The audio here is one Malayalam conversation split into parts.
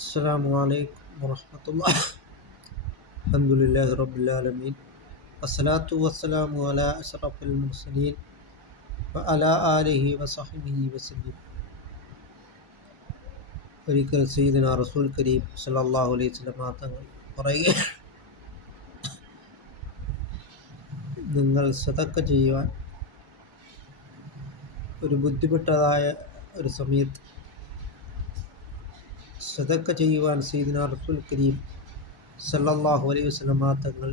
السلام عليكم ورحمة الله. الحمد لله رب العالمين والصلاة والسلام على أشرف المرسلين وعلى آله وصحبه وسلم. ഒരിക്കൽ സയ്യിദുനാ റസൂൽ കരീം സല്ലല്ലാഹു അലൈഹി വസല്ലം തങ്ങൾ പറയുക, നിങ്ങൾ സദക്ക ചെയ്യുവാൻ ഒരു ബുദ്ധിമുട്ടതായ ഒരു സമയത്ത് സദക്ക ചെയ്യുവാൻ സയ്യിദുനാ റസൂൽ കരീം സല്ലല്ലാഹു അലൈഹി വസല്ലം തങ്ങൾ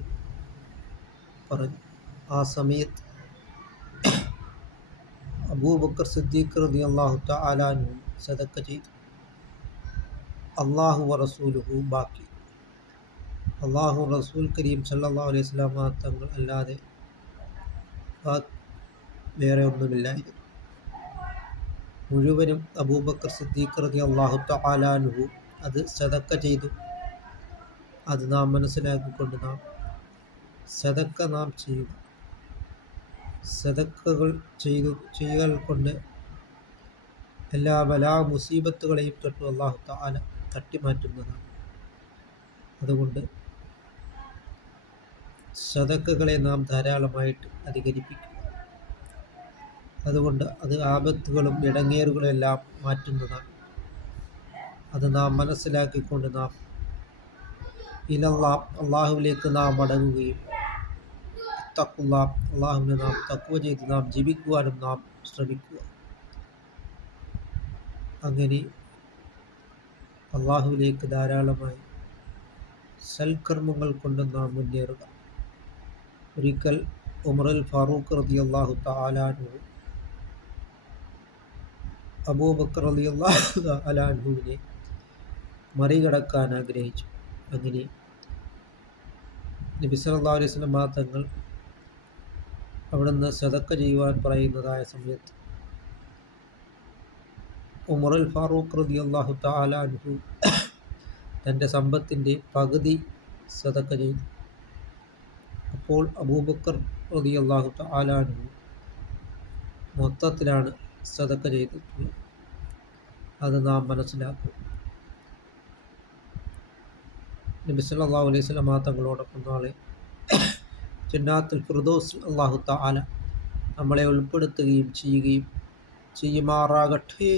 പറഞ്ഞു. ആ സമയത്ത് അബൂബക്കർ സിദ്ദീഖ് റളിയല്ലാഹു തആല അൻഹു സദക്ക ചെയ്തു. അല്ലാഹു വറസൂലുഹു ബാക്കി. അല്ലാഹു റസൂൽ കരീം സല്ലല്ലാഹു അലൈഹി വസല്ലം തങ്ങൾ അല്ലാതെ വേറെ ഒന്നുമില്ലായിരുന്നു. മുഴുവനും അബൂബക്കർ സിദ്ദീഖ് റളിയല്ലാഹു തആല അൻഹു അത് സദക്ക ചെയ്തു. അത് നാം മനസ്സിലാക്കിക്കൊണ്ട് നാം സദക്ക നാം ചെയ്യുക. സദക്കകൾ ചെയ്യുക കൊണ്ട് എല്ലാ ബലാ മുസീബത്തുകളെയും തൊട്ട് അല്ലാഹു തആല തട്ടിമാറ്റുന്നതാണ്. അതുകൊണ്ട് സദക്കകളെ നാം ധാരാളമായിട്ട് അധികരിപ്പിക്കുക. അതുകൊണ്ട് അത് ആപത്തുകളും ഇടങ്ങേറുകളും എല്ലാം മാറ്റുന്നതാണ്. അത് നാം മനസ്സിലാക്കിക്കൊണ്ട് നാം അള്ളാഹുവിലേക്ക് നാം മടങ്ങുകയും അള്ളാഹുവിനെ നാം തഖ്വ ചെയ്ത് നാം ജീവിക്കുവാനും നാം ശ്രമിക്കുക. അങ്ങനെ അള്ളാഹുവിലേക്ക് ധാരാളമായി സൽക്കർമ്മങ്ങൾ കൊണ്ട് നാം മുന്നേറുക. ഒരിക്കൽ ഉമറുൽ ഫാറൂഖ് റളിയല്ലാഹു തആല അൻഹു അബൂബക്കർ റളിയല്ലാഹു തആല അൻഹുവിനെ മറികടക്കാൻ ആഗ്രഹിച്ചു. അങ്ങനെ നബി സല്ലല്ലാഹു അലൈഹി വസല്ലം തങ്ങൾ അവിടുന്ന് സദക്ക ചെയ്യുവാൻ പറയുന്നതായ സമയത്ത് ഉമറുൽ ഫാറൂഖ് റളിയല്ലാഹു തആല അൻഹു തൻ്റെ സമ്പത്തിൻ്റെ പകുതി സദക്ക ചെയ്തു. അപ്പോൾ അബൂബക്കർ റളിയല്ലാഹു തആല അൻഹു മൊത്തത്തിലാണ് സദക്ക ചെയ്തിട്ടുള്ളത്. അത് നാം മനസ്സിലാക്കും. നബി സല്ലല്ലാഹു അലൈഹി വസല്ലം തങ്ങളോടൊപ്പം നാളെ ജന്നാത്തുൽ ഫിർദൗസ് അല്ലാഹു തആല നമ്മളെ ഉൾപ്പെടുത്തുകയും ചെയ്യുമാറാകട്ടെ.